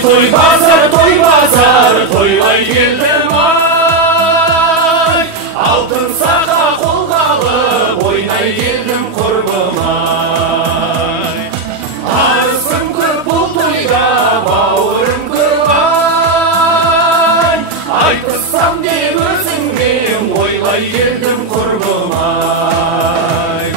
Toy bazar, toylay geldim ay. Altın saqa kolga alıp, oynay geldim kurbum ay. Arısım kır bu toyda, bağırım kırgay. Aytısam dep özüngem, oylay geldim kurbum ay.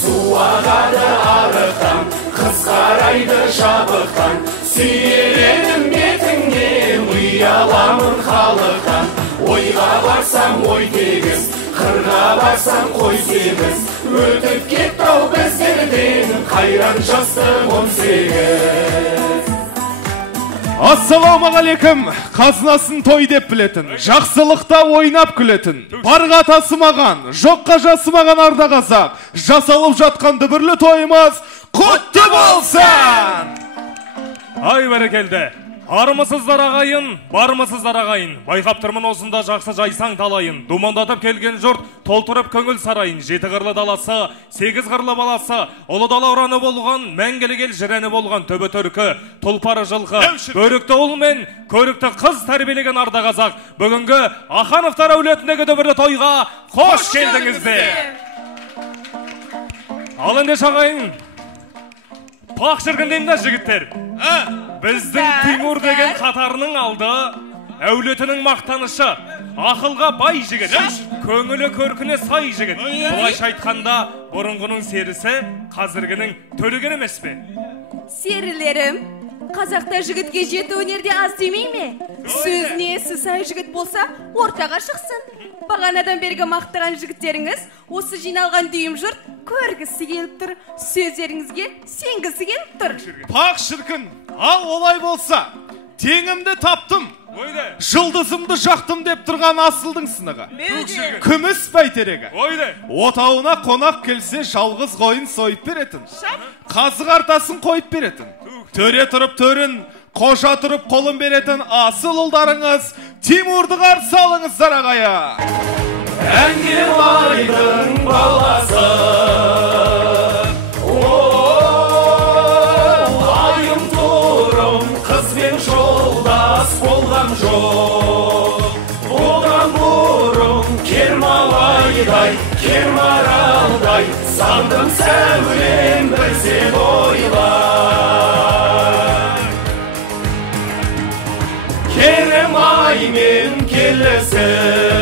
Suagadı arıqtan, kız karaydı şabıqtan. Seyredim betіңнен, ұяламын халықтан. Ойға барсам ой тегіз, қырға барсам қой сегіз. Өтіп кетті-ау біздерден, қайран жастық 18. Ассалаумағалейкум, қазынасын той деп білетін, жақсылықта ойнап күлетін, барға тасымаған, жоққа жасымаған арда қазақ, жасалып жатқан дүбірлі тойымыз құтты болсын! Ай бәрекелді, армысыздар ағайын, бармысыздар ағайын. Байқап тұрмын осында жақсы жайсаң талайын. Думандатып келген жұрт толтырып көңіл сарайын. Жеті қырлы даласы, сегіз қырлы баласы, ұлы дала ұраны болған, мәңгілік ел жірәні болған төбі түркі, тұлпары жылқы, бөрікті ұл мен көрікті қыз тәрбиелеген арда қазақ. Бүгінгі Ахановтар әулетіндегі дүбірлі тойға қош келдіңіздер. Ал ендеш ағайын, пақ шіргіндеймді жігіттер. Біздің Тимур деген қатарының алды, әулетінің мақтанышы, ақылға бай жігіт, көңілі көркіне сай жігіт. Бұлайша айтқанда, бұрынғының серісі, қазіргінің төлеген емес пе? Серілерім, қазақта жігітке жеті өнерде аз демей ме? Сөзіне сай жігіт болса, ортаға шықсын. Бағанадан бергі мақтаған жігіттеріңіз, осы жиналған дүйім жұрт көргісі келіп тұр, сөздеріңізге сенгісі келіп тұр. Пақ шіркін, ал олай болса, теңімді таптым, жылдызымды жақтым деп тұрған асылдың сынығы. Күміс бәйтерегі. Отауына қонақ келсе, жалғыз қойын сойып беретін. Қазық артасын қойып беретін. Төре тұрып төрін, қожа тұрып қолын беретін асыл ұлдарыңыз Тимурды қарсы алыңыздар ағайын. Әңгем айдың баласы, айым тұрым, қызбен жолдас болған жоқ. Оған бұрым кермалайдай, кермаралдай, сандым сәулем бір сен ойлай. Керем аймен келесің,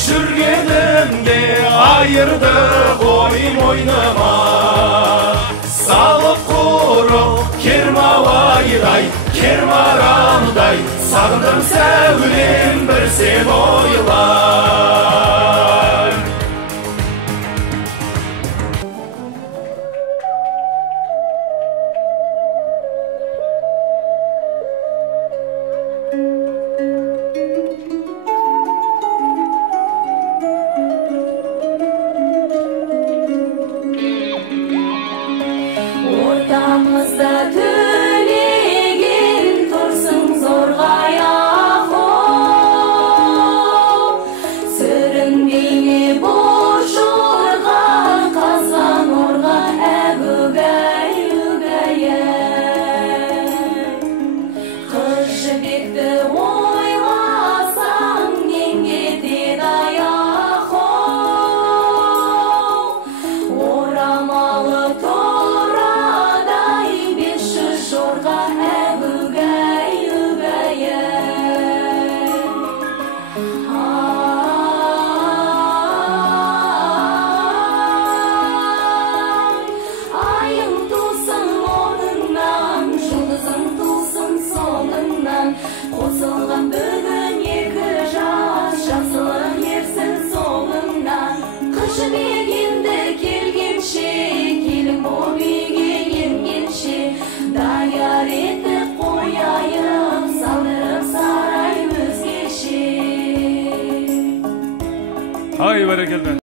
жүргенімде айырды ғой мойныма. Салып құрып кермалайдай, кермаралдай, сағындым сәулем бір сен ойлай. Ортамызда төлеген тұрсың зорғай ақыл. Сүрінбейме бош орға, қазған орға әгугай үгәй. Қыз жібекті ойласаң, ненге дедай ақыл. Орамалы қосылған бүгін екі жас, жақсылық ерсін соңыңнан. Қыз жібек енді келгенше, келін боп үйге енгенше, даяр етіп қояйын, салдырып сарай өзгеше. Ай бәрекелді.